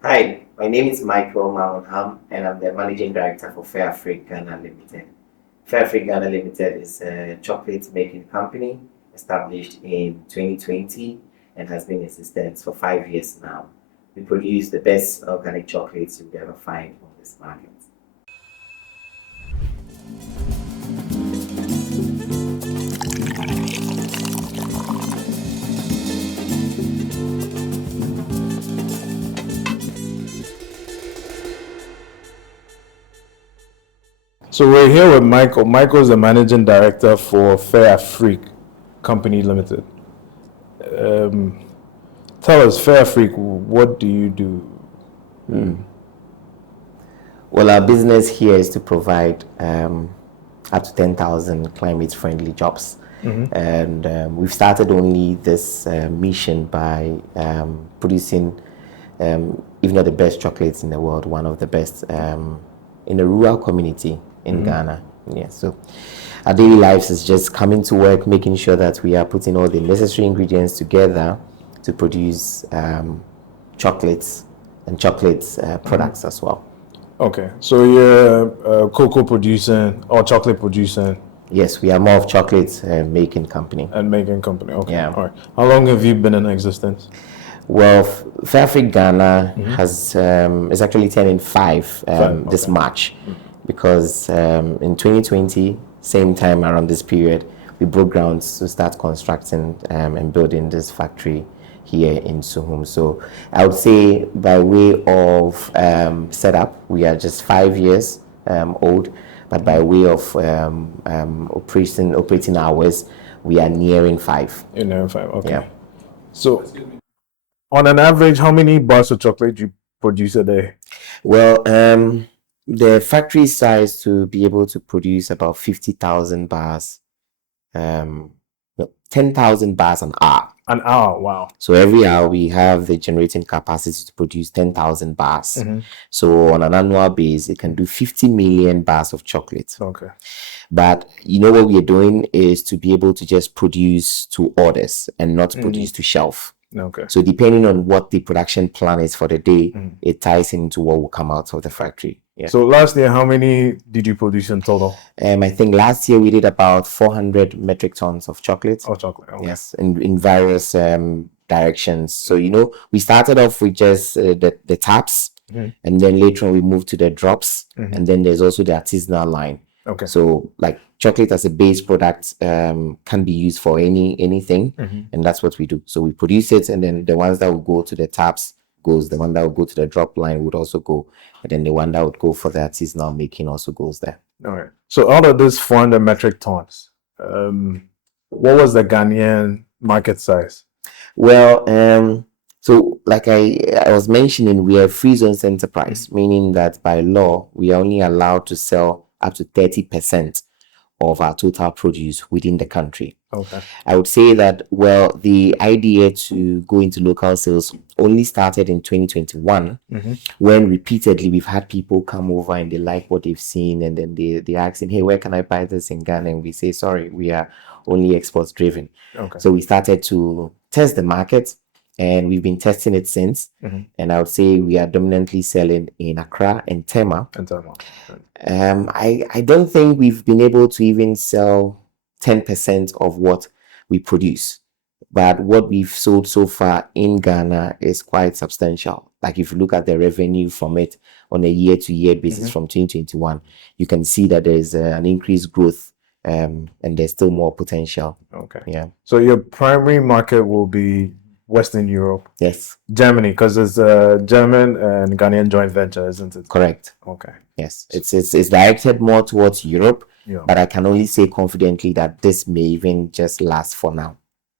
Hi, my name is Michael Malonham, and I'm the Managing Director for Fairafric Ghana Limited. Fairafric Ghana Limited is a chocolate making company established in 2020 and has been in existence for 5 years now. We produce the best organic chocolates you'll ever find on this market. So we're here with Michael. Michael's the managing director for Fairafric Company Limited. Tell us, Fairafric, what do you do? Well, our business here is to provide up to 10,000 climate-friendly jobs. And we've started only this mission by producing, if not the best chocolates in the world, one of the best in a rural community in Ghana. Yeah, so our daily lives is just coming to work, making sure that we are putting all the necessary ingredients together to produce chocolates and chocolate products as well. Okay, so you're a cocoa producing or chocolate producing Yes, we are more of chocolate making company. and making company. Okay, Yeah. all right. How long have you been in existence? Well, Fairafric Ghana has is actually turning five this okay. March, because in 2020, same time around this period, we broke grounds to start constructing and building this factory here in Suhum. So I would say by way of setup, we are just 5 years old, but by way of operating hours, we are nearing five. In there, 5. Okay. Yeah. So, on an average, how many bars of chocolate do you produce a day? Well, the factory size to be able to produce about 50,000 bars, 10,000 bars an hour. An hour. Wow. So every hour we have the generating capacity to produce 10,000 bars. So on an annual basis, it can do 50 million bars of chocolate. Okay. But you know what we are doing is to be able to just produce to orders and not produce to shelf. Okay. So depending on what the production plan is for the day, it ties into what will come out of the factory. Yeah. So last year, how many did you produce in total? I think last year we did about 400 metric tons of chocolate. Oh, chocolate. Okay. Yes, in various directions. So we started off with just the taps, and then later on we moved to the drops, and then there's also the artisanal line. Okay. So like chocolate as a base product can be used for anything, and that's what we do. So we produce it, and then the ones that will go to the taps goes, the one that will go to the drop line would also go, and then the one that would go for the artisanal making also goes there. All right. So out of this 400 metric tons, what was the Ghanaian market size? Well, so like I was mentioning, we are a free zones enterprise, meaning that by law we are only allowed to sell up to 30% of our total produce within the country. Okay. I would say that, well, the idea to go into local sales only started in 2021, when repeatedly we've had people come over and they like what they've seen, and then they asking, hey, where can I buy this in Ghana? And we say, sorry, we are only exports driven. Okay. So we started to test the market, and we've been testing it since. And I would say we are dominantly selling in Accra and Tema. I don't think we've been able to even sell 10% of what we produce, but what we've sold so far in Ghana is quite substantial. Like if you look at the revenue from it on a year-to-year basis from 2021, you can see that there's an increased growth, and there's still more potential. Okay. Yeah. So your primary market will be Western Europe. Yes. Germany, because it's a German and Ghanaian joint venture, isn't it? Correct. Okay. Yes. It's directed more towards Europe, Yeah. but I can only say confidently that this may even just last for now.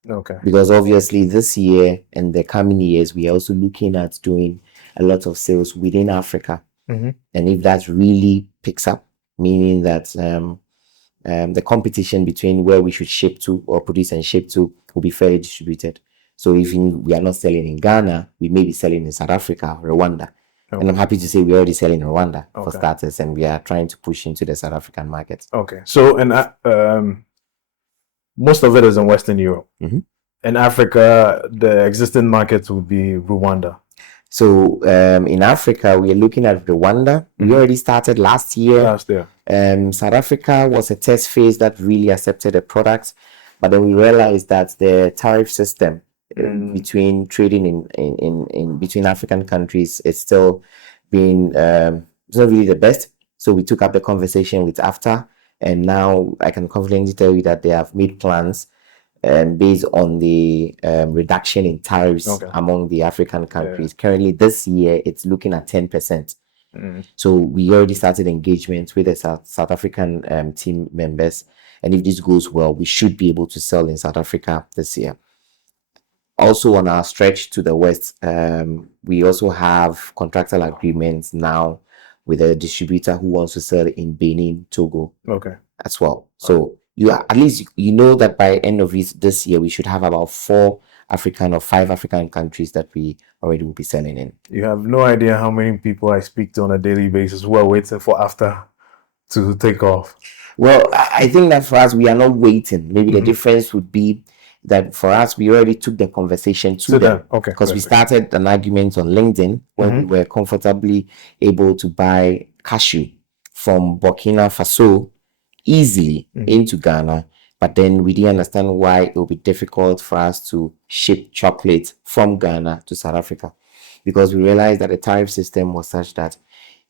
Okay. Because obviously this year and the coming years, we are also looking at doing a lot of sales within Africa. And if that really picks up, meaning that the competition between where we should ship to or produce and ship to will be fairly distributed. So if we are not selling in Ghana, we may be selling in South Africa, Rwanda. And I'm happy to say we're already selling in Rwanda for starters, and we are trying to push into the South African market. Okay. So most of it is in Western Europe. In Africa, the existing markets would be Rwanda. So in Africa, we are looking at Rwanda. We already started last year. South Africa was a test phase that really accepted the product, but then we realized that the tariff system between trading in between African countries is still being it's not really the best. So we took up the conversation with AFTA, and now I can confidently tell you that they have made plans based on the reduction in tariffs among the African countries. Currently, this year, it's looking at 10%. So we already started engagement with the South African team members. And if this goes well, we should be able to sell in South Africa this year. Also, on our stretch to the west, we also have contractual agreements now with a distributor who wants to sell in Benin, Togo, as well. So you at least you know that by end of this year we should have about 5 African countries that we already will be selling in. You have no idea how many people I speak to on a daily basis who are waiting for AFTA to take off. Well, I think that for us we are not waiting. Maybe the difference would be that for us we already took the conversation to them. Because we started an argument on LinkedIn when we were comfortably able to buy cashew from Burkina Faso easily into Ghana, but then we didn't understand why it would be difficult for us to ship chocolate from Ghana to South Africa, because we realized that the tariff system was such that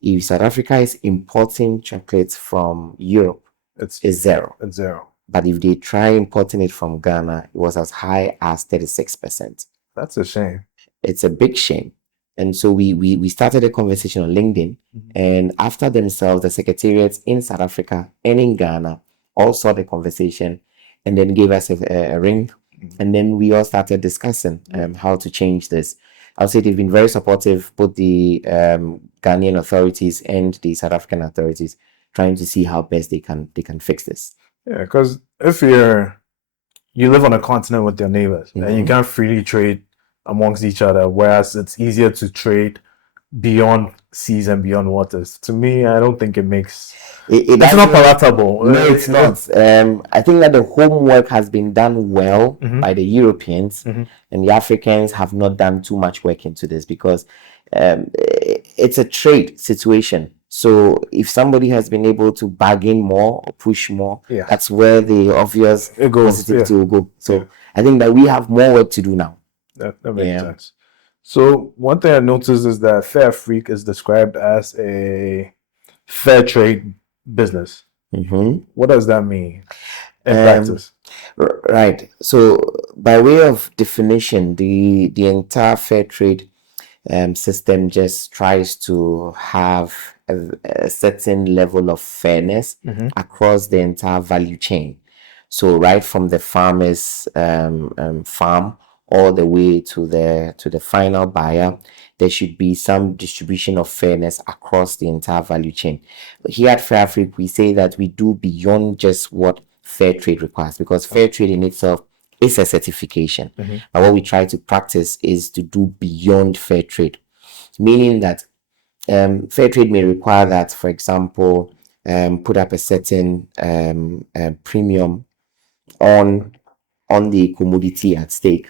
if South Africa is importing chocolates from Europe, it's zero. It's zero. But if they try importing it from Ghana, it was as high as 36%. That's a shame. It's a big shame. And so we started a conversation on LinkedIn, and after themselves, the secretariats in South Africa and in Ghana all saw the conversation and then gave us a ring. And then we all started discussing how to change this. I would say they've been very supportive, both the Ghanaian authorities and the South African authorities, trying to see how best they can fix this. Yeah, because if you live on a continent with your neighbors and you can't freely trade amongst each other, whereas it's easier to trade beyond seas and beyond waters. To me, I don't think it makes it's not palatable. No, it's not. I think that the homework has been done well by the Europeans, and the Africans have not done too much work into this, because it's a trade situation. So if somebody has been able to bargain more or push more, that's where the obvious positivity will go. So I think that we have more work to do now. That makes sense. So one thing I noticed is that Fairafric is described as a fair trade business. What does that mean in practice? Right. So by way of definition, the entire fair trade system just tries to have a certain level of fairness across the entire value chain. So right from the farmer's farm all the way to the final buyer, there should be some distribution of fairness across the entire value chain. Here at Fairafric, we say that we do beyond just what fair trade requires, because fair trade in itself is a certification. But what we try to practice is to do beyond fair trade, meaning that fair trade may require that, for example, put up a certain premium on the commodity at stake,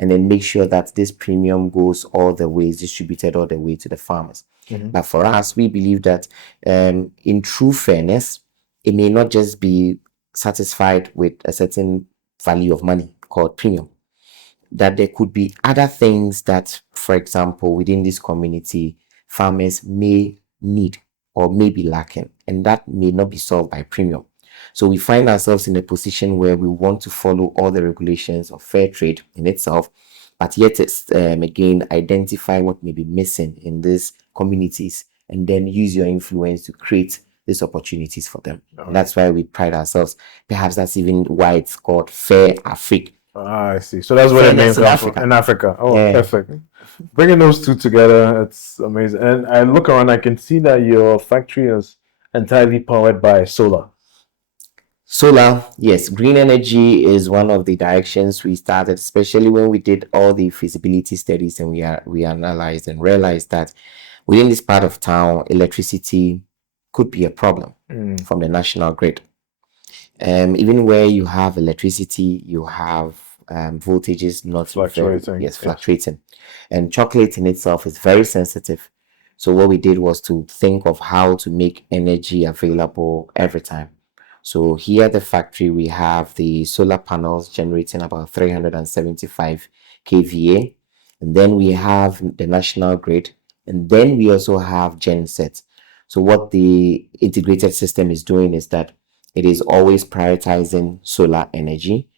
and then make sure that this premium goes all the way, is distributed all the way to the farmers. But for us, we believe that in true fairness, it may not just be satisfied with a certain value of money called premium, that there could be other things that, for example, within this community, farmers may need or may be lacking, and that may not be solved by premium. So we find ourselves in a position where we want to follow all the regulations of fair trade in itself, but yet it's again identify what may be missing in these communities, and then use your influence to create these opportunities for them. And that's why we pride ourselves. Perhaps that's even why it's called Fairafric. I see. So that's what it means in Africa. Oh, perfect. Bringing those two together, it's amazing. And I look around, I can see that your factory is entirely powered by solar. Solar, yes. Green energy is one of the directions we started, especially when we did all the feasibility studies, and we analyzed and realized that within this part of town, electricity could be a problem from the national grid. Even where you have electricity, you have voltages not Fluctuating. yes, fluctuating. And chocolate in itself is very sensitive. So what we did was to think of how to make energy available every time. So here at the factory, we have the solar panels generating about 375 kVA. And then we have the national grid. And then we also have gensets. So what the integrated system is doing is that it is always prioritizing solar energy,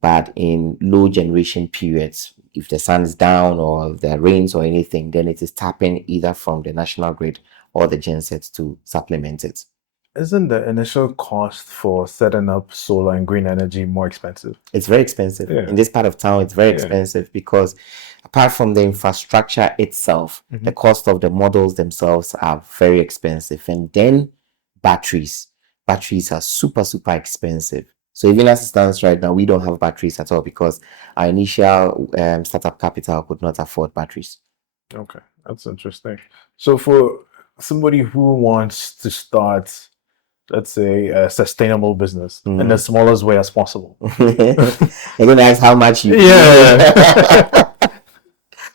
but in low generation periods, if the sun is down or there rains or anything, then it is tapping either from the national grid or the gensets to supplement it. Isn't the initial cost for setting up solar and green energy more expensive? It's very expensive. Yeah. In this part of town, it's very expensive because apart from the infrastructure itself, the cost of the models themselves are very expensive. And then batteries. Batteries are super, super expensive. So even as it stands right now, we don't have batteries at all because our initial startup capital could not afford batteries. Okay, that's interesting. So for somebody who wants to start, let's say, a sustainable business in the smallest way as possible. You're going to ask how much you... Yeah.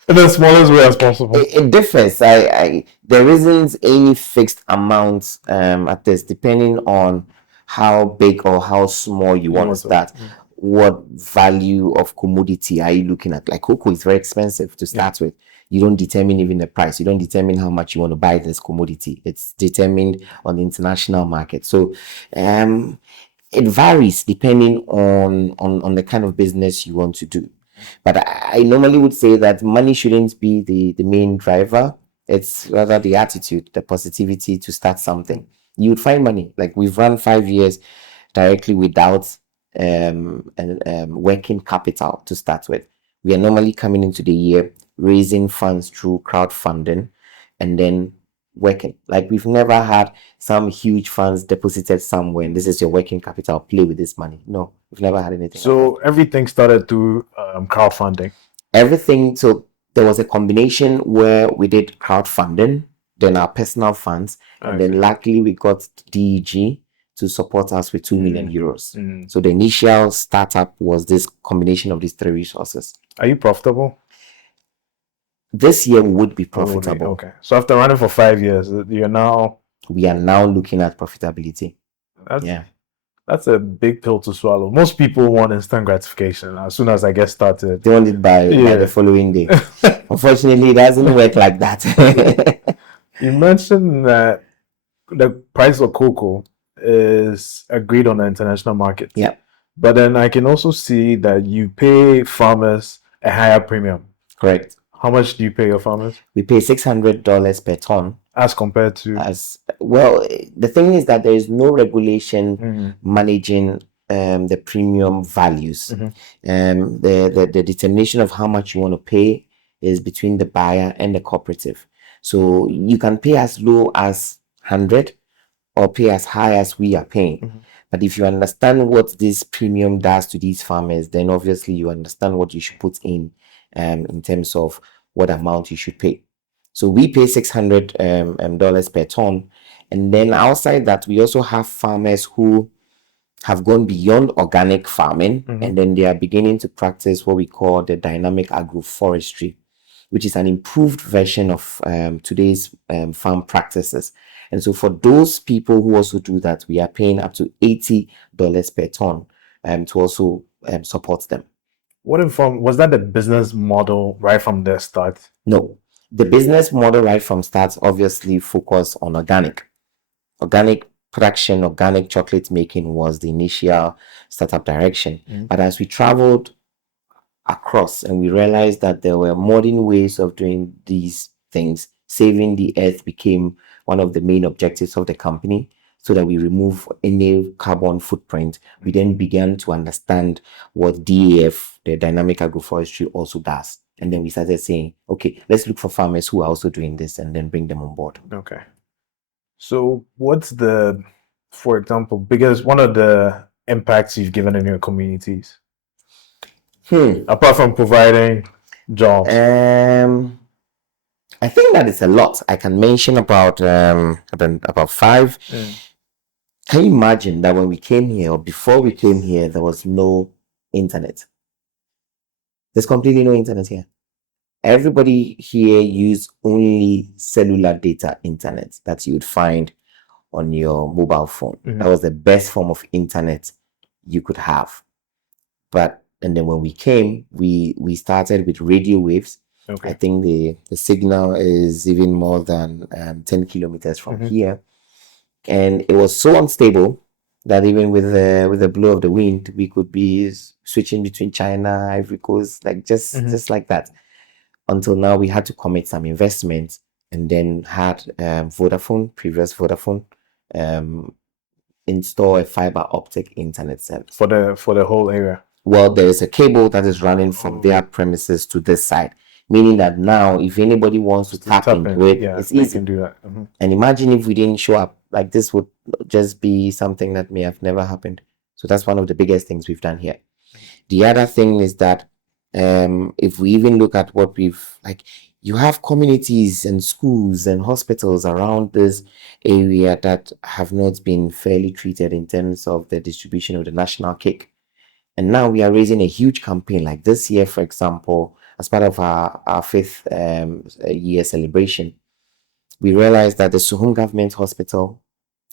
In the smallest way as possible. It differs. There isn't any fixed amount at this, depending on how big or how small you want to start. What value of commodity are you looking at? Like cocoa is very expensive to start with. You don't determine even the price. You don't determine how much you want to buy this commodity. It's determined on the international market. So it varies depending on the kind of business you want to do. But I normally would say that money shouldn't be the main driver. It's rather the attitude, the positivity to start something. You would find money. Like we've run 5 years directly without working capital to start with. We are normally coming into the year raising funds through crowdfunding and then working. Like we've never had some huge funds deposited somewhere and this is your working capital, play with this money. No, we've never had anything. So everything started through crowdfunding. Everything. So there was a combination where we did crowdfunding, then our personal funds, and then luckily we got DEG to support us with 2 million euros. So the initial startup was this combination of these three resources. Are you profitable? This year we would be profitable. Okay. So after running for 5 years, we are now looking at profitability. That's a big pill to swallow. Most people want instant gratification as soon as I get started. They want it by the following day. Unfortunately, it doesn't work like that. You mentioned that the price of cocoa is agreed on the international market. Yeah. But then I can also see that you pay farmers a higher premium. Correct. How much do you pay your farmers? We pay $600 per ton. As compared to? The thing is that there is no regulation managing the premium values. The determination of how much you want to pay is between the buyer and the cooperative. So you can pay as low as 100 or pay as high as we are paying. But if you understand what this premium does to these farmers, then obviously you understand what you should put in terms of what amount you should pay. So we pay $600 per ton. And then outside that, we also have farmers who have gone beyond organic farming and then they are beginning to practice what we call the dynamic agroforestry, which is an improved version of today's farm practices. And so for those people who also do that, we are paying up to $80 per ton to also support them. Was that the business model right from the start? No. The business model right from start obviously focused on organic. Organic production, organic chocolate making was the initial startup direction. But as we traveled across and we realized that there were modern ways of doing these things, saving the earth became one of the main objectives of the company, so that we remove any carbon footprint. We then began to understand what DAF, the dynamic agroforestry, also does. And then we started saying, okay, let's look for farmers who are also doing this and then bring them on board. Okay. So what's for example, one of the impacts you've given in your communities? Apart from providing jobs. I think that is a lot. I can mention about 5. Can you imagine that when we came here or before we came here, there was no internet? There's completely no internet here. Everybody here use only cellular data internet that you would find on your mobile phone. That was the best form of internet you could have. And then when we came, we started with radio waves. I think the signal is even more than 10 kilometers from here. And it was so unstable that even with the blow of the wind, we could be switching between China, Ivory Coast, like just like that. Until now, we had to commit some investment, and then had previous Vodafone, install a fiber optic internet service for the whole area. Well, there is a cable that is running from their premises to this side, meaning that now if anybody wants to tap into it, it's easy. Can do that. And imagine if we didn't show up, like this would just be something that may have never happened. So that's one of the biggest things we've done here. The other thing is that if we even look at what you have communities and schools and hospitals around this area that have not been fairly treated in terms of the distribution of the national cake. And now we are raising a huge campaign. Like this year, for example, as part of our 5th year celebration, we realized that the Suhum Government Hospital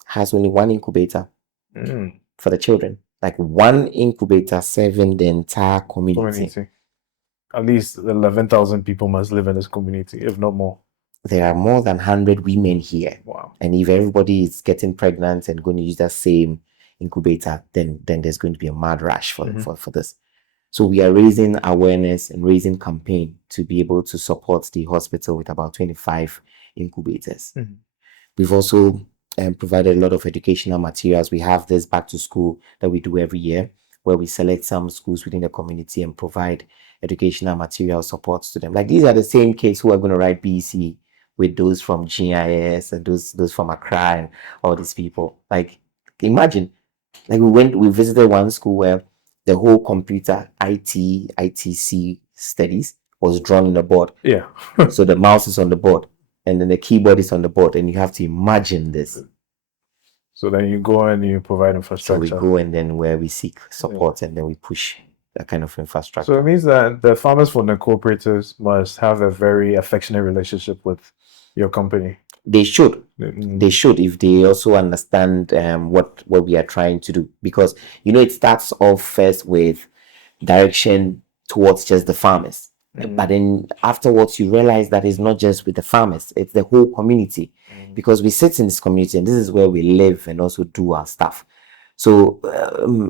has only one incubator for the children. Like one incubator serving the entire community. At least 11,000 people must live in this community, if not more. There are more than 100 women here. Wow. And if everybody is getting pregnant and going to use that same incubator, then there's going to be a mad rush for this. So we are raising awareness and raising campaign to be able to support the hospital with about 25 incubators. We've also provided a lot of educational materials. We have this back to school that we do every year, where we select some schools within the community and provide educational material support to them. Like these are the same kids who are going to write BEC with those from GIS and those from Accra and all these people. Like imagine, like we visited one school where the whole computer ITC studies was drawn on the board. Yeah. So the mouse is on the board and then the keyboard is on the board, and you have to imagine this. So then you go and you provide infrastructure. So we go and then where we seek support and then we push that kind of infrastructure. So it means that the farmers for the cooperatives must have a very affectionate relationship with your company. They should. They should, if they also understand what we are trying to do. Because, it starts off first with direction towards just the farmers. But then afterwards, you realize that it's not just with the farmers, it's the whole community. Because we sit in this community and this is where we live and also do our stuff. So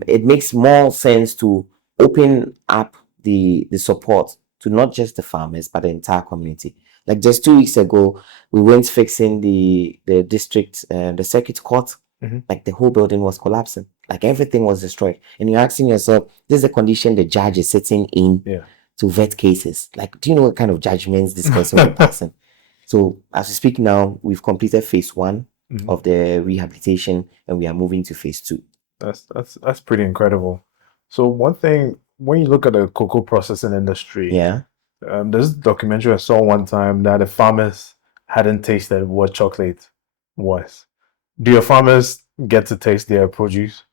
it makes more sense to open up the support to not just the farmers, but the entire community. Like just 2 weeks ago, we went fixing the district, the circuit court. Like the whole building was collapsing. Like everything was destroyed. And you're asking yourself, this is the condition the judge is sitting in to vet cases. Like, do you know what kind of judgments this person will pass? So as we speak now, we've completed phase 1 of the rehabilitation, and we are moving to phase 2. That's pretty incredible. So one thing, when you look at the cocoa processing industry, there's a documentary I saw one time that the farmers hadn't tasted what chocolate was. Do your farmers get to taste their produce?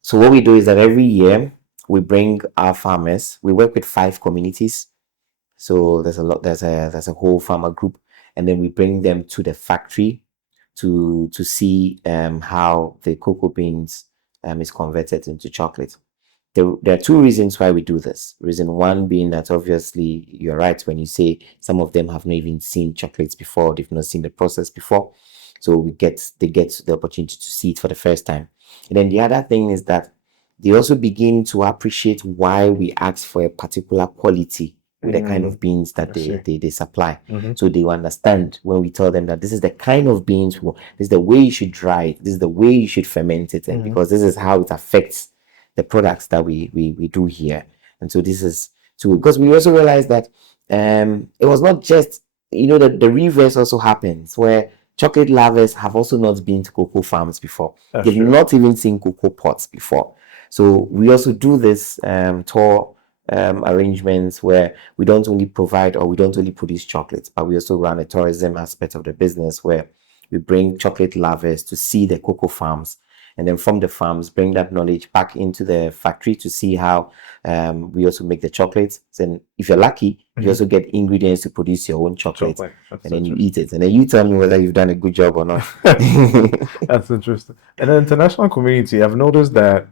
So what we do is that every year we bring our farmers. We work with 5 communities. So there's a whole farmer group, and then we bring them to the factory to see how the cocoa beans is converted into chocolate. There are 2 reasons why we do this. Reason 1 being that obviously you're right when you say some of them have not even seen chocolates before, they've not seen the process before. So they get the opportunity to see it for the first time. And then the other thing is that they also begin to appreciate why we ask for a particular quality with the kind of beans that they supply. So they understand when we tell them that this is the kind of beans, this is the way you should dry it, this is the way you should ferment it, and because this is how it affects the products that we do here. And so this is because we also realized that it was not just, the reverse also happens, where chocolate lovers have also not been to cocoa farms before. They've not even seen cocoa pots before. So we also do this tour arrangements where we don't only provide or we don't only produce chocolates, but we also run a tourism aspect of the business where we bring chocolate lovers to see the cocoa farms and then from the farms bring that knowledge back into the factory to see how we also make the chocolates. Then if you're lucky, you also get ingredients to produce your own chocolate, and then you eat it, and then you tell me whether you've done a good job or not. That's interesting. In the international community, I've noticed that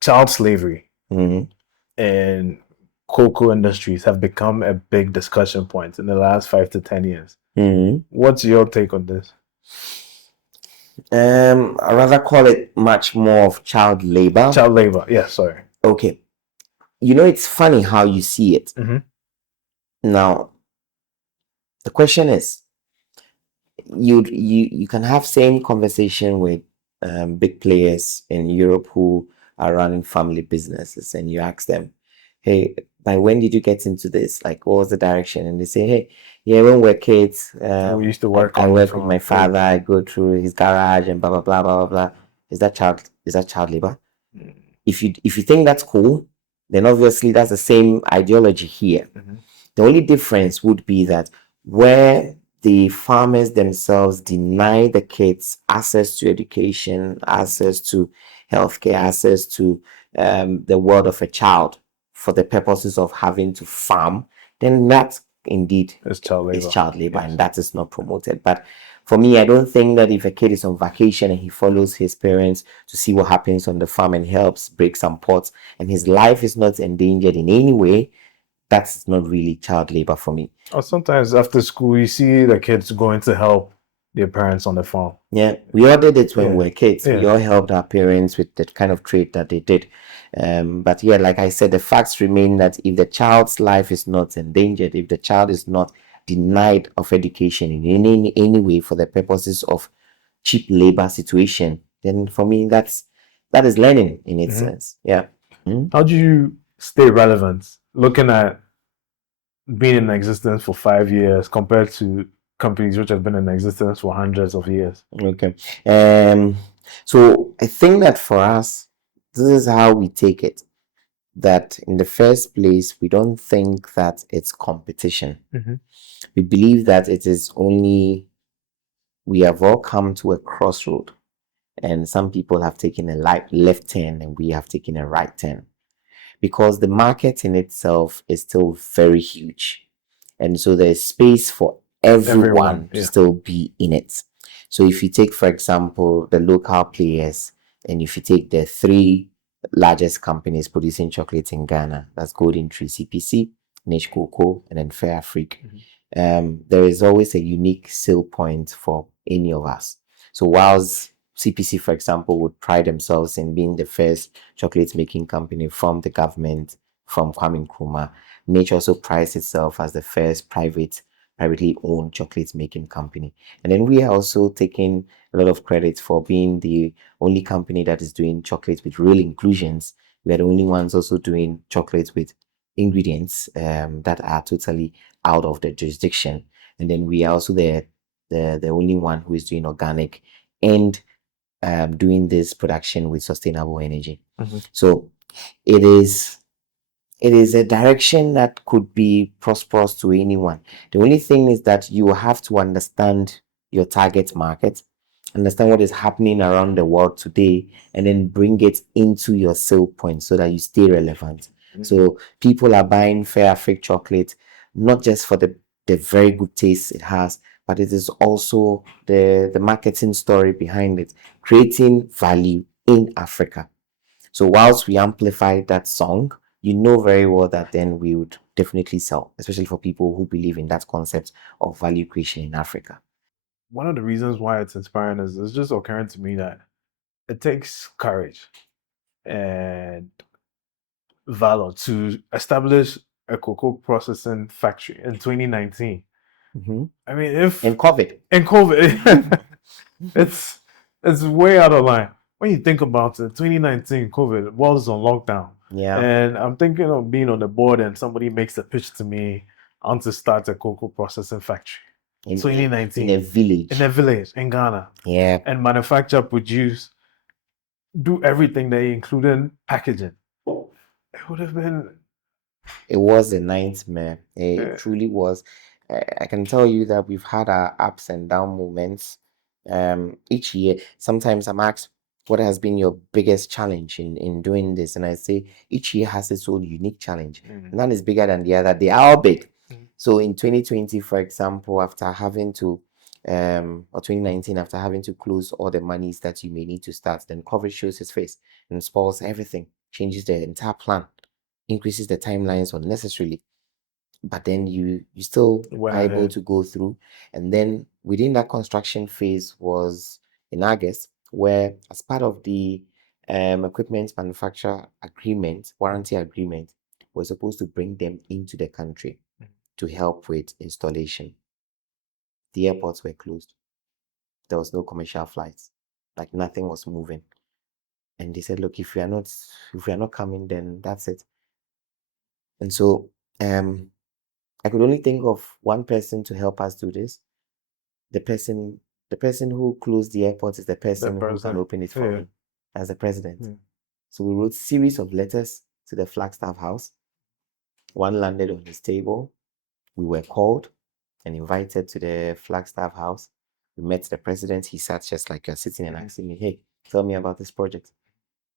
child slavery and cocoa industries have become a big discussion point in the last 5 to 10 years. What's your take on this? I'd rather call it much more of child labor. Child labor, yeah, sorry. Okay. You know, it's funny how you see it. Now, the question is, you can have same conversation with big players in Europe who are running family businesses, and you ask them, hey, by when did you get into this? Like, what was the direction? And they say, hey, yeah, when we're kids, we used to work. I work with my father. I go through his garage and blah blah blah blah blah. Is that child labor? If you think that's cool, then obviously that's the same ideology here. The only difference would be that where the farmers themselves deny the kids access to education, access to healthcare, access to the world of a child for the purposes of having to farm, then that indeed is child labor, and that is not promoted. But for me, I don't think that if a kid is on vacation and he follows his parents to see what happens on the farm and helps break some pots, and his life is not endangered in any way, that's not really child labor for me. Or sometimes after school, you see the kids going to help their parents on the farm. Yeah, we all did it when we were kids. We all helped our parents with the kind of trade that they did. But yeah, like I said, the facts remain that if the child's life is not endangered, if the child is not denied of education in any way for the purposes of cheap labor situation, then for me that is learning in its sense. Yeah. How do you stay relevant looking at being in existence for 5 years compared to companies which have been in existence for hundreds of years? Okay. So I think that for us, this is how we take it. That in the first place, we don't think that it's competition. We believe that it is only, we have all come to a crossroad, and some people have taken a left turn and we have taken a right turn, because the market in itself is still very huge, and so there's space for everyone to still be in it. So if you take, for example, the local players, and if you take the 3 largest companies producing chocolates in Ghana, that's Golden Tree, CPC, Niche Cocoa, and then Fairafric, there is always a unique sale point for any of us. So whilst CPC, for example, would pride themselves in being the first chocolate making company from the government, from Kwame Nkrumah, Niche also prides itself as the first privately owned chocolate making company. And then we are also taking a lot of credit for being the only company that is doing chocolates with real inclusions. We are the only ones also doing chocolates with ingredients that are totally out of the jurisdiction. And then we are also the only one who is doing organic and doing this production with sustainable energy. So it is a direction that could be prosperous to anyone. The only thing is that you have to understand your target market, understand what is happening around the world today, and then bring it into your sale point so that you stay relevant. So people are buying Fairafric chocolate not just for the very good taste it has, but it is also the marketing story behind it, creating value in Africa. So whilst we amplify that song, you know very well that then we would definitely sell, especially for people who believe in that concept of value creation in Africa. One of the reasons why it's inspiring is it's just occurring to me that it takes courage and valor to establish a cocoa processing factory in 2019. I mean, if in COVID, it's way out of line. When you think about it, 2019 COVID, world is on lockdown. Yeah. And I'm thinking of being on the board and somebody makes a pitch to me, I want to start a cocoa processing factory. In 2019. In a village. In a village in Ghana. Yeah. And manufacture, produce, do everything they including packaging. It would have been... It was a nightmare. It truly was. I can tell you that we've had our ups and down moments, each year, sometimes I'm asked, what has been your biggest challenge in doing this? And I say, each year has its own unique challenge. None is bigger than the other. They are all big. So in 2020, for example, after having to, or 2019, after having to close all the monies that you may need to start, then COVID shows its face and spoils everything, changes the entire plan, increases the timelines unnecessarily. But then you still are able to go through. And then within that construction phase was in August, where as part of the equipment manufacturer agreement, warranty agreement, we're supposed to bring them into the country to help with installation. The airports were closed. There was no commercial flights. Like nothing was moving. And they said, look, if we are not coming, then that's it. And so I could only think of one person to help us do this. The person who closed the airport is the person who can open it for me as the president. So we wrote series of letters to the Flagstaff House. One landed on his table. We were called and invited to the Flagstaff House. We met the president. He sat just like you're sitting and asking me, hey, tell me about this project.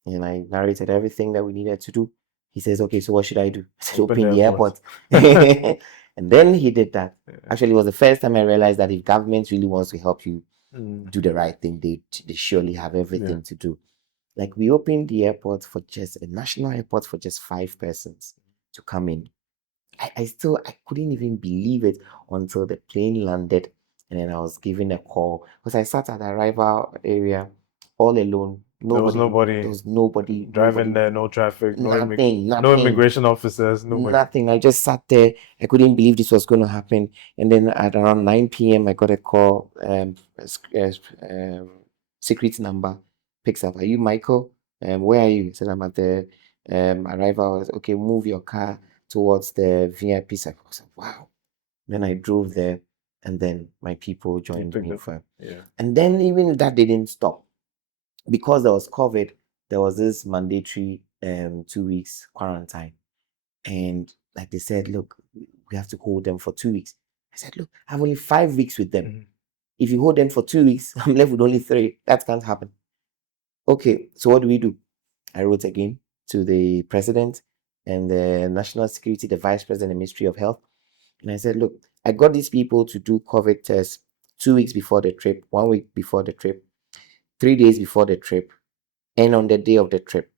And I narrated everything that we needed to do. He says, okay, so what should I do? I said, open the airport. And then he did that. Actually, it was the first time I realized that if government really wants to help you do the right thing, they surely have everything to do. Like we opened the airport for just a national airport for just 5 persons to come in. I couldn't even believe it until the plane landed and then I was given a call because I sat at the arrival area all alone. There was nobody driving there, no traffic, nothing. No immigration officers, nothing. I just sat there. I couldn't believe this was going to happen. And then at around 9 p.m., I got a call. Secret number picks up. Are you Michael? Where are you? I said, I'm at the arrival. Okay, move your car towards the VIP section. I said, wow. Then I drove there, and then my people joined me for. And then even that didn't stop. Because there was COVID, there was this mandatory 2 weeks quarantine. And like they said, look, we have to hold them for 2 weeks. I said, look, I have only 5 weeks with them. If you hold them for 2 weeks, I'm left with only 3. That can't happen. Okay, so what do? I wrote again to the president and the national security, the vice president, the Ministry of Health. And I said, look, I got these people to do COVID tests 2 weeks before the trip, 1 week before the trip, 3 days before the trip, and on the day of the trip.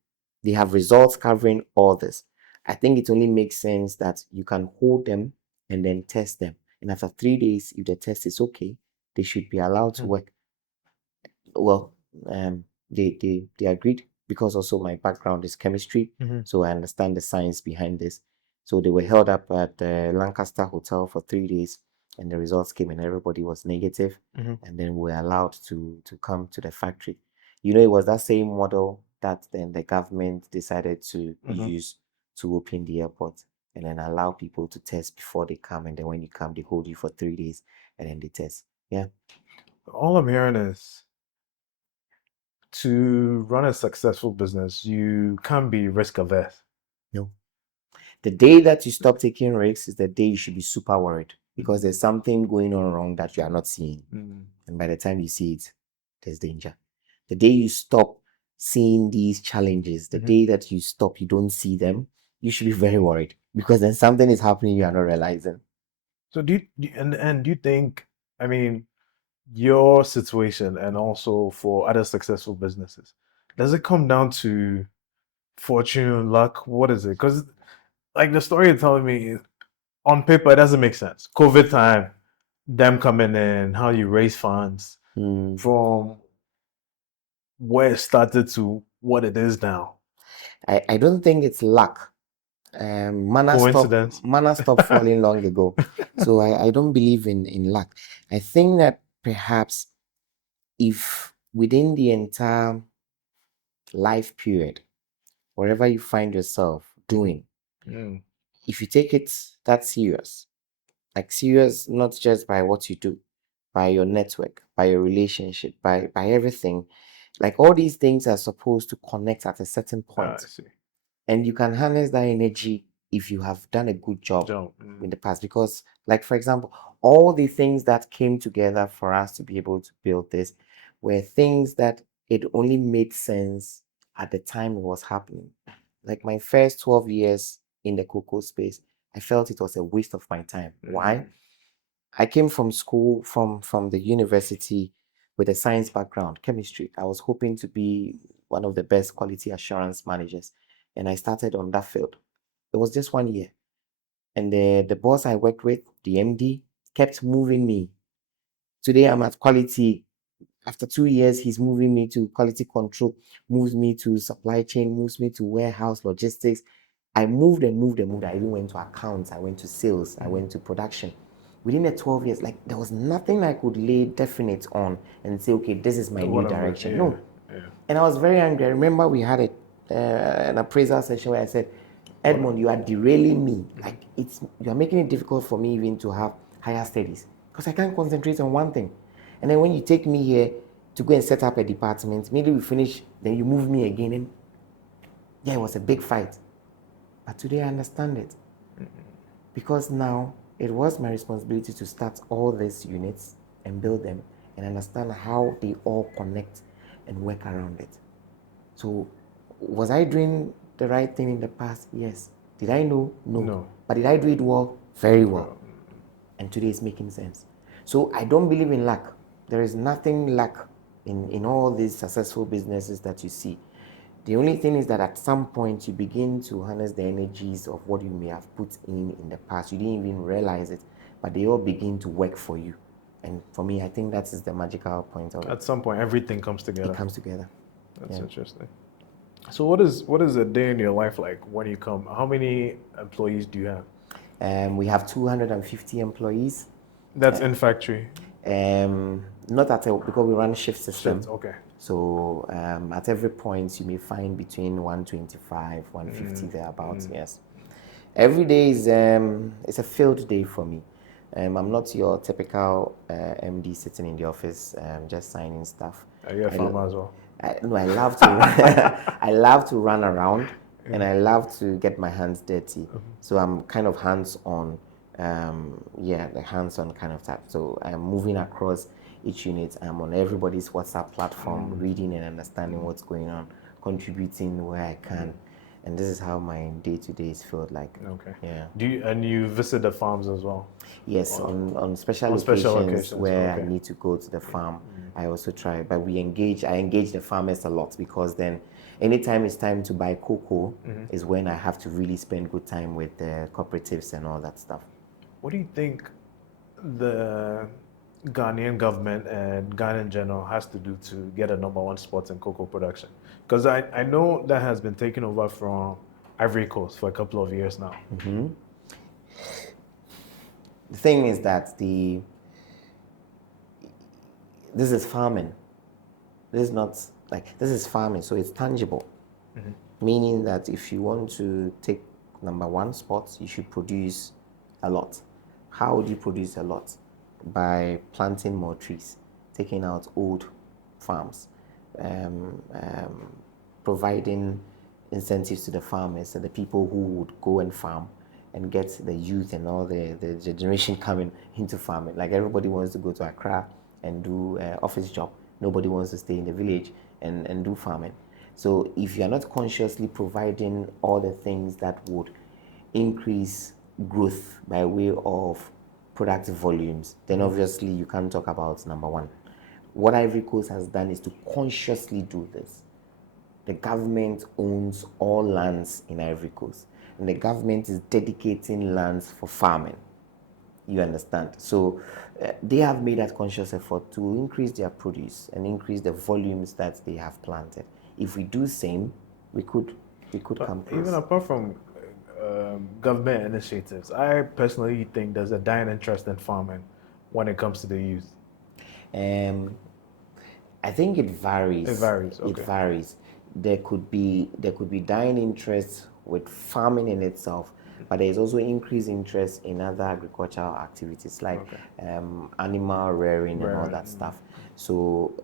They have results covering all this. I think it only makes sense that you can hold them and then test them. And after 3 days, if the test is okay, they should be allowed to work. Well, they agreed because also my background is chemistry, so I understand the science behind this. So they were held up at the Lancaster Hotel for 3 days, and the results came and everybody was negative. And then we were allowed to come to the factory. You know, it was that same model that then the government decided to use to open the airport and then allow people to test before they come. And then when you come, they hold you for 3 days and then they test. Yeah. All I'm hearing is to run a successful business, you can't be risk averse. No. The day that you stop taking risks is the day you should be super worried because there's something going on wrong that you are not seeing. And by the time you see it, there's danger. The day you stop seeing these challenges, the day that you stop, you don't see them, you should be very worried because then something is happening you are not realizing. So do you think, I mean, your situation and also for other successful businesses, does it come down to fortune, luck? What is it? Because like the story you're telling me, on paper, it doesn't make sense. COVID time, them coming in, how you raise funds from where it started to what it is now. I don't think it's luck. Mana stopped falling long ago. So I don't believe in luck. I think that perhaps if within the entire life period, wherever you find yourself doing, if you take it that serious, like serious not just by what you do, by your network, by your relationship, by everything, like all these things are supposed to connect at a certain point. And you can harness that energy if you have done a good job in the past. Because, like, for example, all the things that came together for us to be able to build this were things that it only made sense at the time it was happening. Like my first 12 years in the cocoa space, I felt it was a waste of my time. Why? I came from school, from the university with a science background, chemistry. I was hoping to be one of the best quality assurance managers, and I started on that field. It was just 1 year. And the boss I worked with, the MD, kept moving me. Today I'm at quality. After 2 years, he's moving me to quality control, moves me to supply chain, moves me to warehouse logistics. I moved and moved and moved. I even went to accounts, I went to sales, I went to production. Within the 12 years, like there was nothing I could lay definite on and say, okay, this is my new direction. No. And I was very angry. I remember we had an appraisal session where I said, Edmond, you are derailing me. Like you are making it difficult for me even to have higher studies because I can't concentrate on one thing. And then when you take me here to go and set up a department, maybe we finish, then you move me again. And yeah, it was a big fight. But today I understand it. Because now it was my responsibility to start all these units and build them and understand how they all connect and work around it. So was I doing the right thing in the past? Yes. Did I know? No. But did I do it well? Very well. And today it's making sense. So I don't believe in luck. There is nothing luck in all these successful businesses that you see. The only thing is that at some point you begin to harness the energies of what you may have put in the past. You didn't even realize it, but they all begin to work for you. And for me, I think that is the magical point of it. At some point, everything comes together. It comes together. That's interesting. So what is a day in your life like when you come? How many employees do you have? We have 250 employees. That's in factory? Not at all, because we run shift system. Shift, okay. So at every point, you may find between 125, 150 thereabouts, yes. Every day is it's a field day for me. I'm not your typical MD sitting in the office just signing stuff. Are you a farmer as well? No, I love to I love to run around and I love to get my hands dirty. So I'm kind of hands-on, the hands-on kind of type. So I'm moving across each unit. I'm on everybody's WhatsApp platform, reading and understanding what's going on, contributing where I can. And this is how my day-to-day is filled like. Okay. Yeah. You visit the farms as well? Yes, on special occasions where I need to go to the farm, I also try. But I engage the farmers a lot, because then anytime it's time to buy cocoa is when I have to really spend good time with the cooperatives and all that stuff. What do you think the Ghanaian government and Ghana in general has to do to get a #1 spot in cocoa production? Because I know that has been taken over from Ivory Coast for a couple of years now. The thing is that this is farming. This is farming, so it's tangible. Meaning that if you want to take #1 spot, you should produce a lot. How would you produce a lot? By planting more trees, taking out old farms, providing incentives to the farmers and the people who would go and farm, and get the youth and all the generation coming into farming. Like everybody wants to go to Accra and do an office job. Nobody wants to stay in the village and do farming. So if you are not consciously providing all the things that would increase growth by way of product volumes, then obviously you can't talk about #1. What Ivory Coast has done is to consciously do this. The government owns all lands in Ivory Coast, and the government is dedicating lands for farming. You understand? So they have made that conscious effort to increase their produce and increase the volumes that they have planted. If we do same, we could come close. Even apart from government initiatives, I personally think there's a dying interest in farming when it comes to the youth. I think it varies. It varies. Okay. It varies. There could be dying interest with farming in itself, but there is also increased interest in other agricultural activities like animal rearing and all that stuff. So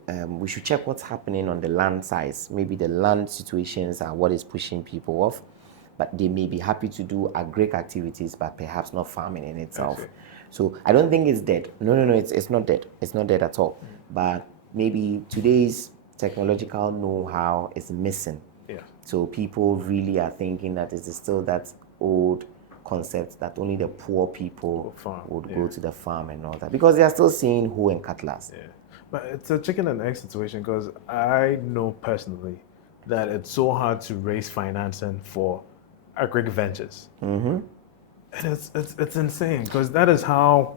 we should check what's happening on the land size. Maybe the land situations are what is pushing people off, but they may be happy to do agric activities, but perhaps not farming in itself. So I don't think it's dead. No, it's not dead. It's not dead at all. But maybe today's technological know-how is missing. Yeah. So people really are thinking that it is still that old concept that only the poor people would go to the farm and all that, because they are still seeing hoe and cutlass. Yeah. But it's a chicken and egg situation, because I know personally that it's so hard to raise financing for agri ventures. And it's insane, because that is how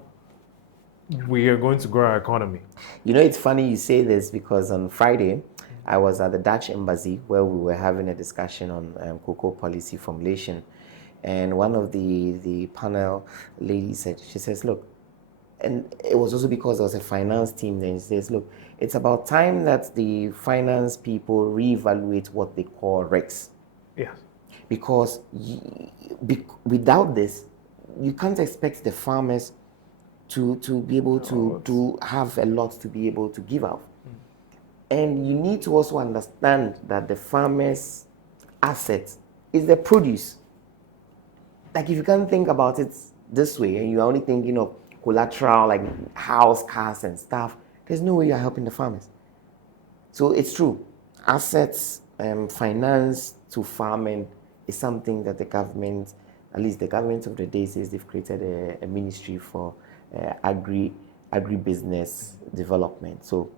we are going to grow our economy. You know, it's funny you say this, because on Friday, I was at the Dutch embassy where we were having a discussion on cocoa policy formulation. And one of the panel ladies said, she says, look, and it was also because there was a finance team there. She says, look, it's about time that the finance people reevaluate what they call REX. Yes. Because without this, you can't expect the farmers to be able to have a lot to be able to give out. And you need to also understand that the farmer's asset is the produce. Like, if you can't think about it this way and you're only thinking of collateral like house, cars and stuff, there's no way you're helping the farmers. So it's true. Assets, finance to farming is something that the government, at least the government of the day, says they've created a ministry for agribusiness development. So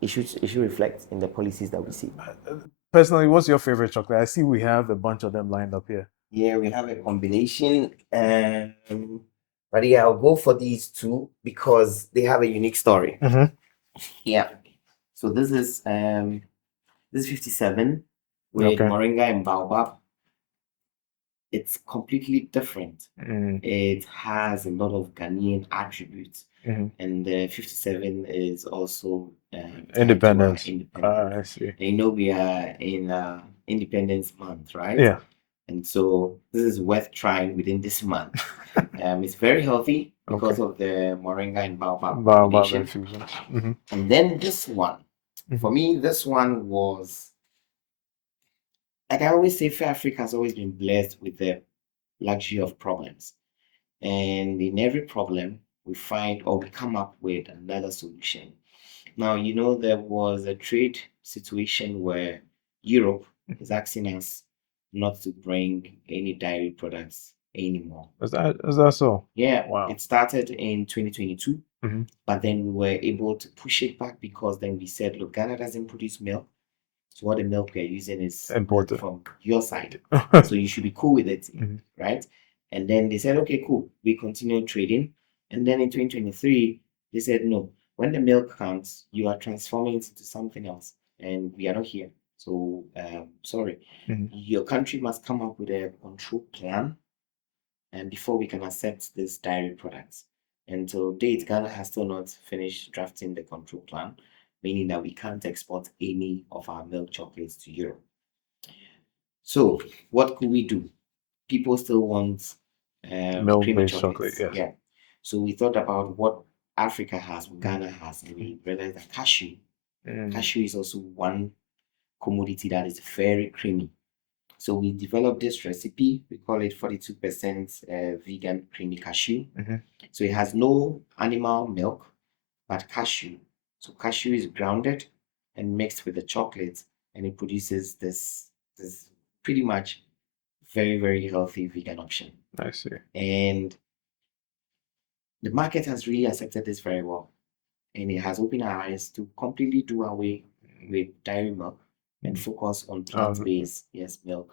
it should reflect in the policies that we see. Personally, what's your favorite chocolate? I see we have a bunch of them lined up here. Yeah, we have a combination. But yeah, I'll go for these two because they have a unique story. Yeah. So this is 57 with moringa and baobab. It's completely different. It has a lot of Ghanaian attributes. And the 57 is also independence. I see. And you know, we are in Independence Month, right? Yeah. And so this is worth trying within this month. It's very healthy because of the moringa and baobab infusions. And then this one, for me, this one was, like I always say, Fairafric has always been blessed with the luxury of problems. And in every problem, we find or we come up with another solution. Now, you know, there was a trade situation where Europe is asking us not to bring any dairy products anymore. Is that so? Yeah. Wow. It started in 2022, but then we were able to push it back because then we said, look, Ghana doesn't produce milk. So what the milk we're using is imported from your side. So you should be cool with it, right? And then they said, okay, cool. We continued trading. And then in 2023, they said, no, when the milk comes, you are transforming it into something else. And we are not here. So, sorry. Your country must come up with a control plan and before we can accept these dairy products. And to date, Ghana has still not finished drafting the control plan, meaning that we can't export any of our milk chocolates to Europe. So what could we do? People still want milk-based chocolate. Yes. Yeah. So we thought about what Africa has, what Ghana has, and we realized that cashew is also one commodity that is very creamy. So we developed this recipe. We call it 42% vegan creamy cashew. So it has no animal milk, but cashew. So cashew is grounded and mixed with the chocolate, and it produces this pretty much very, very healthy vegan option. I see. And the market has really accepted this very well. And it has opened our eyes to completely do away with dairy milk and focus on plant-based milk.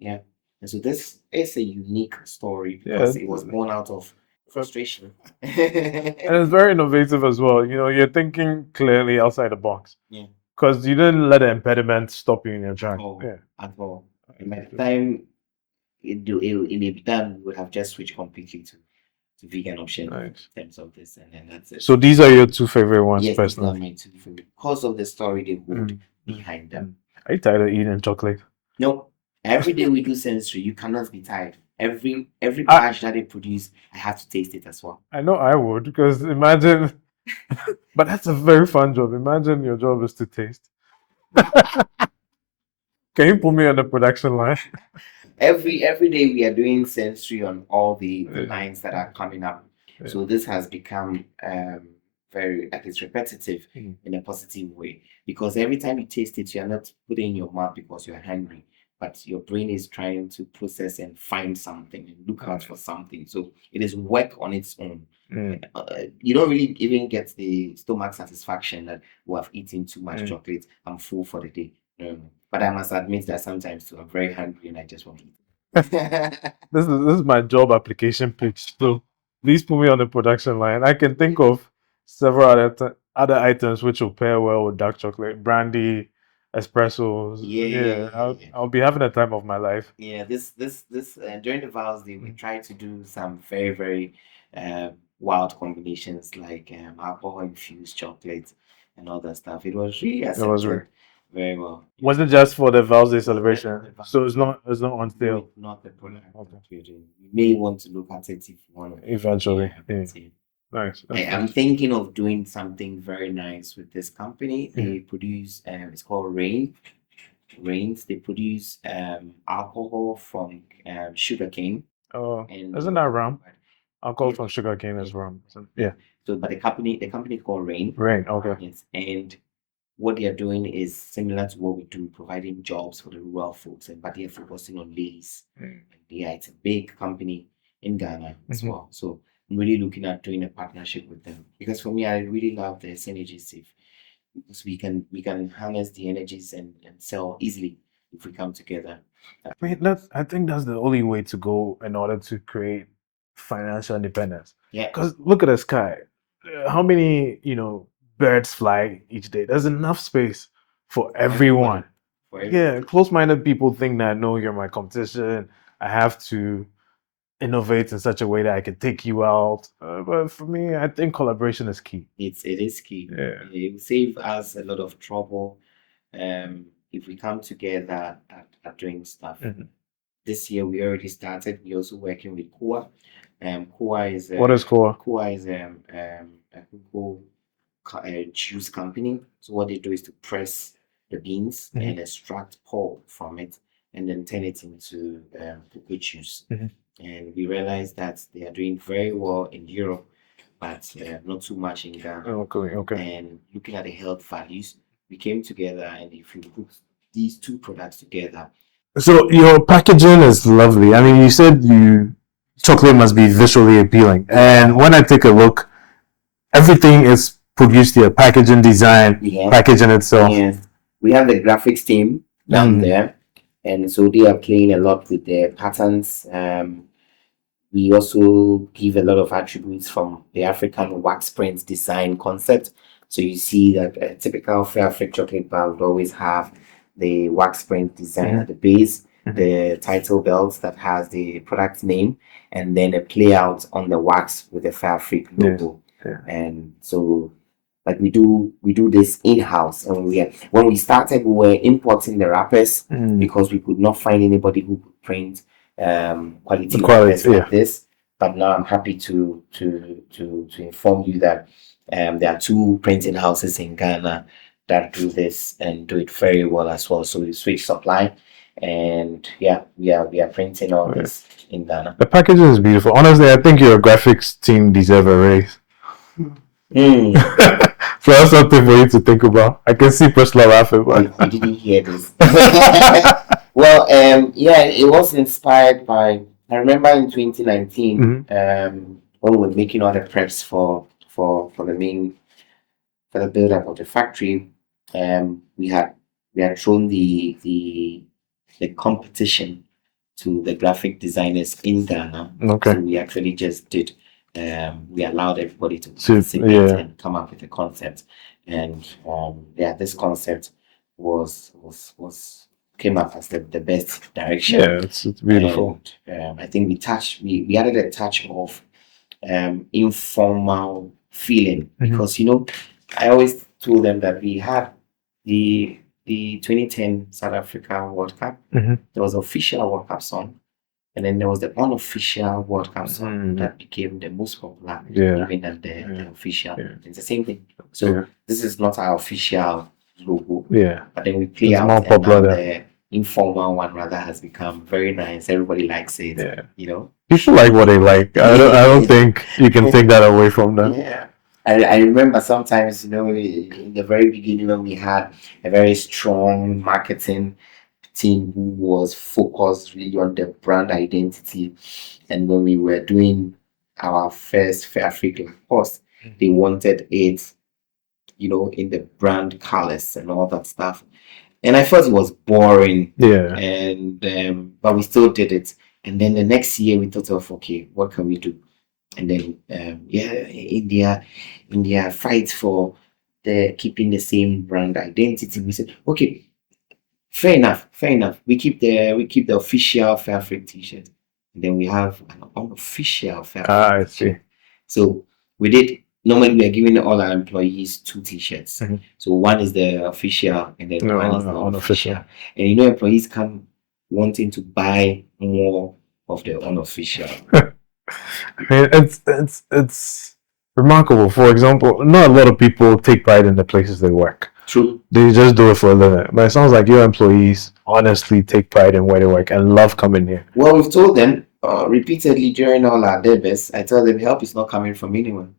Yeah. And so this is a unique story because it was born out of frustration. And it's very innovative as well. You know, you're thinking clearly outside the box. Yeah. Because you didn't let an impediment stop you in your track. At all. And by the time it may be done, we would have just switched completely to vegan option in terms of this, and then that's it. So these are your two favorite ones, yes, personally? Yes, these are my two favorite because of the story they hold behind them. Are you tired of eating chocolate? No. Every day we do sensory, you cannot be tired. Every batch that they produce, I have to taste it as well. I know I would, because imagine, but that's a very fun job. Imagine your job is to taste. Can you put me on the production line? Every day we are doing sensory on all the lines that are coming up. So this has become very, like, it's repetitive in a positive way, because every time you taste it, you're not putting in your mouth because you're hungry, but your brain is trying to process and find something and look out for something. So it is work on its own. You don't really even get the stomach satisfaction that we have eaten too much chocolate, I'm full for the day. But I must admit that sometimes too, I'm very hungry and I just want to eat. This is my job application pitch. So please put me on the production line. I can think of several other items which will pair well with dark chocolate, brandy, espressos. I'll be having a time of my life. Yeah, this during the Vows Day, we try to do some very, very wild combinations, like alcohol infused chocolate and all that stuff. It was really accepted very well. Was it just for the Vows Day celebration? So it's not on sale. Not the product. You may want to look at it if you want. Eventually. Nice. I'm thinking of doing something very nice with this company. They produce it's called Rains. They produce alcohol from sugarcane. Oh, isn't that rum? Alcohol from sugarcane is rum. So, but the company is called Rain. Okay. Yes, and what they are doing is similar to what we do, providing jobs for the rural folks, but they are focusing on ladies. It's a big company in Ghana as well. So I'm really looking at doing a partnership with them, because for me, I really love the synergies, because we can harness the energies and sell easily if we come together. I think that's the only way to go in order to create financial independence. Yeah. Because look at the sky. How many, birds fly each day? There's enough space for everyone. Yeah, close-minded people think that, no, you're my competition. I have to innovate in such a way that I can take you out. But for me, I think collaboration is key. It is key. Yeah. It will save us a lot of trouble if we come together at doing stuff. This year we already started. We're also working with Kua. Kua is what is Kua? Kua is a cocoa juice company. So what they do is to press the beans and extract pulp from it, and then turn it into cocoa juice. And we realized that they are doing very well in Europe, but not too much in Ghana. Okay. And looking at the health values, we came together, and if you put these two products together. So your packaging is lovely. I mean, you said chocolate must be visually appealing, and when I take a look, everything is produced here. Packaging design, packaging itself. Yes. We have the graphics team down there, and so they are playing a lot with the patterns. We also give a lot of attributes from the African wax print design concept. So you see that a typical Fairafric chocolate bar would always have the wax print design at the base, the title belt that has the product name, and then a play out on the wax with the Fairafric logo. And so, like, we do this in-house. And when we started, we were importing the wrappers because we could not find anybody who could print quality wrappers like this. But now I'm happy to inform you that there are two printing houses in Ghana that do this and do it very well as well. So we switch supply, and we are printing all this in Ghana. The packaging is beautiful. Honestly, I think your graphics team deserve a raise. So that's something for you to think about. I can see Priscilla laughing, but I didn't hear this. Well, it was inspired by. I remember in 2019, when we were making all the preps for the build up of the factory, we had thrown the competition to the graphic designers in Ghana. So we actually just did. We allowed everybody to participate and come up with a concept, and this concept came up as the best direction. Yeah, it's beautiful. And, I think we added a touch of informal feeling, because I always told them that we had the 2010 South Africa World Cup. There was an official World Cup song, and then there was the unofficial World Cup song that became the most popular, even than the official. It's the same thing. So this is not our official logo, but then we play out more popular informal one rather has become very nice. Everybody likes it. Yeah. You know. People like what they like. I don't think you can take that away from them. Yeah. I remember sometimes, in the very beginning when we had a very strong marketing team who was focused really on the brand identity. And when we were doing our first Fairafric post, they wanted it, in the brand colors and all that stuff. And I thought it was boring. Yeah. And but we still did it. And then the next year we thought of, okay, what can we do? And then India fights for the keeping the same brand identity. We said, okay, fair enough. We keep the official Fairafric t-shirt. And then we have an unofficial Fairafric. I see. So we did. Normally, we are giving all our employees 2 t-shirts. So one is the official, and then one is the unofficial. And employees come wanting to buy more of the unofficial. I mean, it's remarkable. For example, not a lot of people take pride in the places they work. True. They just do it for a living. But it sounds like your employees honestly take pride in where they work and love coming here. Well, we've told them repeatedly during all our debates. I tell them help is not coming from anyone.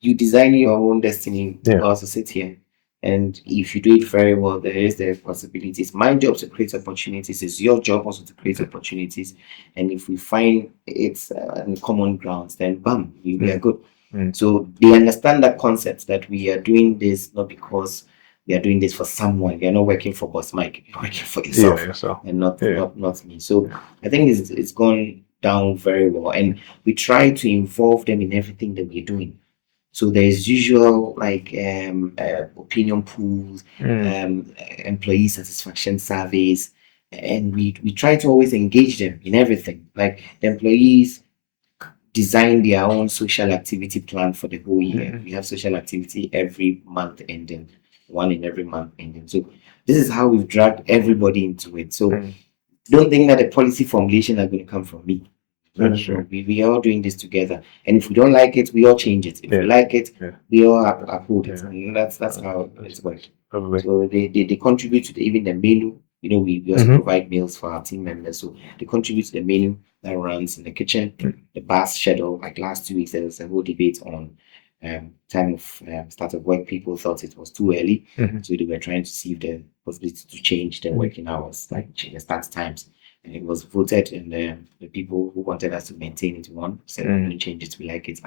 You design your own destiny. Yeah. To also sit here. And if you do it very well, there is the possibilities. My job to create opportunities is your job also to create opportunities. And if we find it's on common grounds, then bam, we are good. So they understand that concept that we are doing this not because we are doing this for someone. We are not working for Boss Mike. You're working for yourself, and not me. So I think it's gone down very well. And we try to involve them in everything that we're doing. So there's usual opinion pools, employee satisfaction surveys, and we try to always engage them in everything. Like the employees design their own social activity plan for the whole year. We have social activity every month ending, one in every month ending. So this is how we've dragged everybody into it. So don't think that the policy formulation are going to come from me. We are all doing this together, and if we don't like it, we all change it. If we like it, we all uphold it, and that's how it's works. So they contribute to even the menu. We also provide meals for our team members, so they contribute to the menu that runs in the kitchen. The bar schedule, like last 2 weeks, there was a whole debate on time of start of work. People thought it was too early, so they were trying to see if the possibility to change the working hours, like change the start times. And it was voted, and the people who wanted us to maintain it said we don't change it, we like it.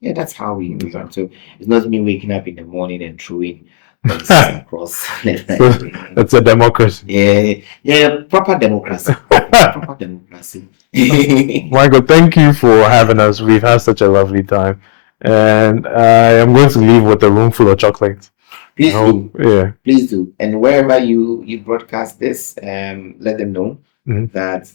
That's how we do it. So it's not me waking up in the morning and throwing across. That's a democracy. Yeah, proper democracy. Proper democracy. Michael, thank you for having us. We've had such a lovely time, and I am going to leave with a room full of chocolates. Please do. And wherever you broadcast this, let them know that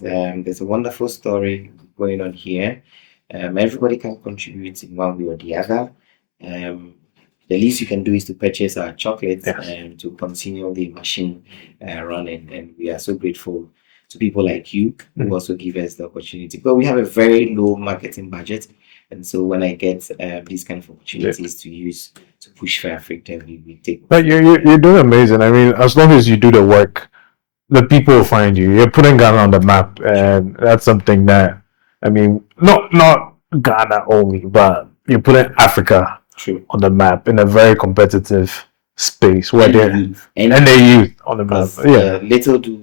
there's a wonderful story going on here. Everybody can contribute in one way or the other. The least you can do is to purchase our chocolates and to continue the machine running. And we are so grateful to people like you who also give us the opportunity. But we have a very low marketing budget. And so when I get these kind of opportunities to use to push Fairafric, then we take. But you're doing amazing. I mean, as long as you do the work, the people will find you. You're putting Ghana on the map, and that's something that, I mean, not Ghana only, but you're putting Africa on the map in a very competitive space where and their youth on the map.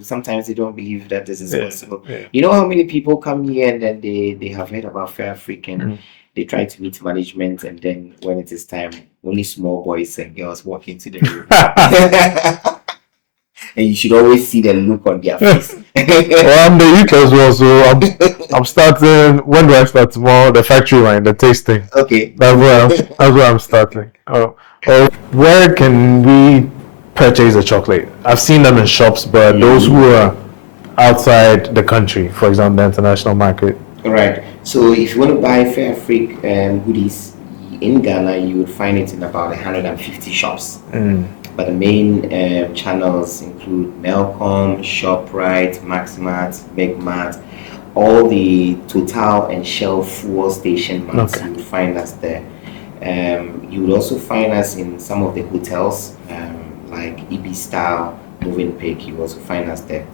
Sometimes they don't believe that this is possible. You know how many people come here and then they have heard about Fairafric and they try to meet management, and then when it is time, only small boys and girls walk into the room. And you should always see the look on their face. Well, I'm the youth as well, so I'm starting. When do I start tomorrow? The factory line, the tasting. Okay, that's where I'm starting. Where can we purchase a chocolate? I've seen them in shops, but those who are outside the country, for example, the international market. All right. So if you want to buy Fairafric goodies in Ghana, you would find it in about 150 shops. But the main channels include Melcom, ShopRite, Maxmart, Megmart, all the Total and Shell fuel station marts. You would find us there. You would also find us in some of the hotels like Ibi Style, moving pick, you also find us there.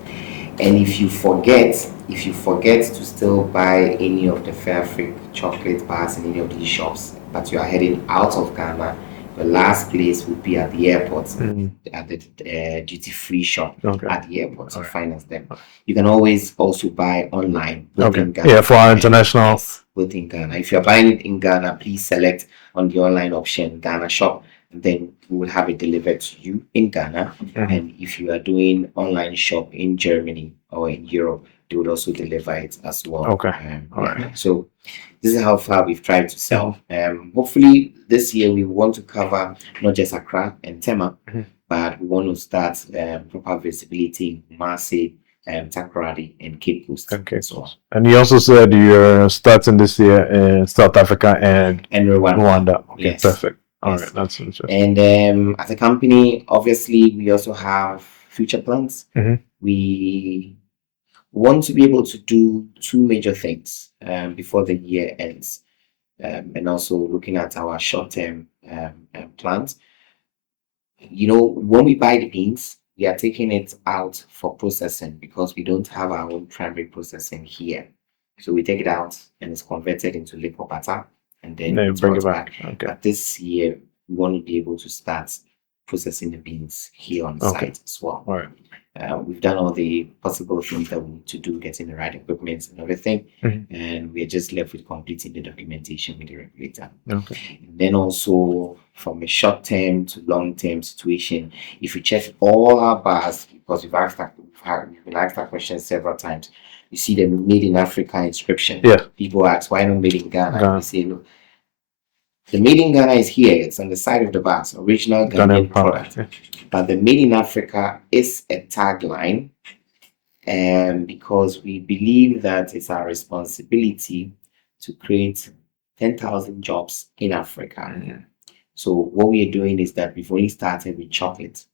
And if you forget to still buy any of the Fairafric chocolate bars in any of these shops, but you are heading out of Ghana, the last place would be at the airport, at the duty-free shop at the airport. You find us there. You can always also buy online within Ghana. Yeah, for our international. Yes, within Ghana. If you're buying it in Ghana, please select on the online option Ghana shop. And then we will have it delivered to you in Ghana. And if you are doing online shop in Germany or in Europe, they would also deliver it as well. Okay. All right. So this is how far we've tried to sell. Hopefully this year we want to cover not just Accra and Tema, but we want to start proper visibility in Marseille, Takoradi, and Cape Coast. And you also said you're starting this year in South Africa and Rwanda. Okay, yes. Perfect. All right, that's interesting. And as a company, obviously, we also have future plans. We want to be able to do two major things before the year ends, and also looking at our short-term plans. When we buy the beans, we are taking it out for processing because we don't have our own primary processing here. So we take it out and it's converted into liquor butter. And then bring it back. But this year, we want to be able to start processing the beans here on site as well. All right. We've done all the possible things that we need to do, getting the right equipment and everything. And we're just left with completing the documentation with the regulator. And then also, from a short-term to long-term situation, if you check all our bars, because we've been asked that question several times, you see the Made in Africa inscription. People ask, why not Made in Ghana? We say, look, the Made in Ghana is here. It's on the side of the bars, original Ghanaian product. But the Made in Africa is a tagline, because we believe that it's our responsibility to create 10,000 jobs in Africa. So what we are doing is that we've only started with chocolate.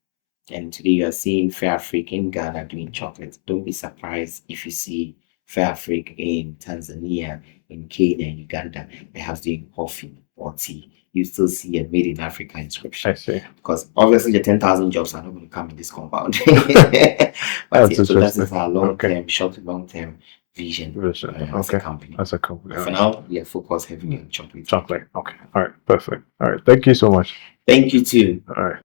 And today you are seeing Fairafric in Ghana doing chocolate. Don't be surprised if you see Fairafric in Tanzania, in Kenya, in Uganda, perhaps doing coffee or tea. You still see a Made in Africa inscription. I see. Because obviously the 10,000 jobs are not going to come in this compound. So that is our long-term, short to long-term vision as a company. As a company. For now, we are focused heavily on chocolate. Okay. All right. Perfect. All right. Thank you so much. Thank you too. All right.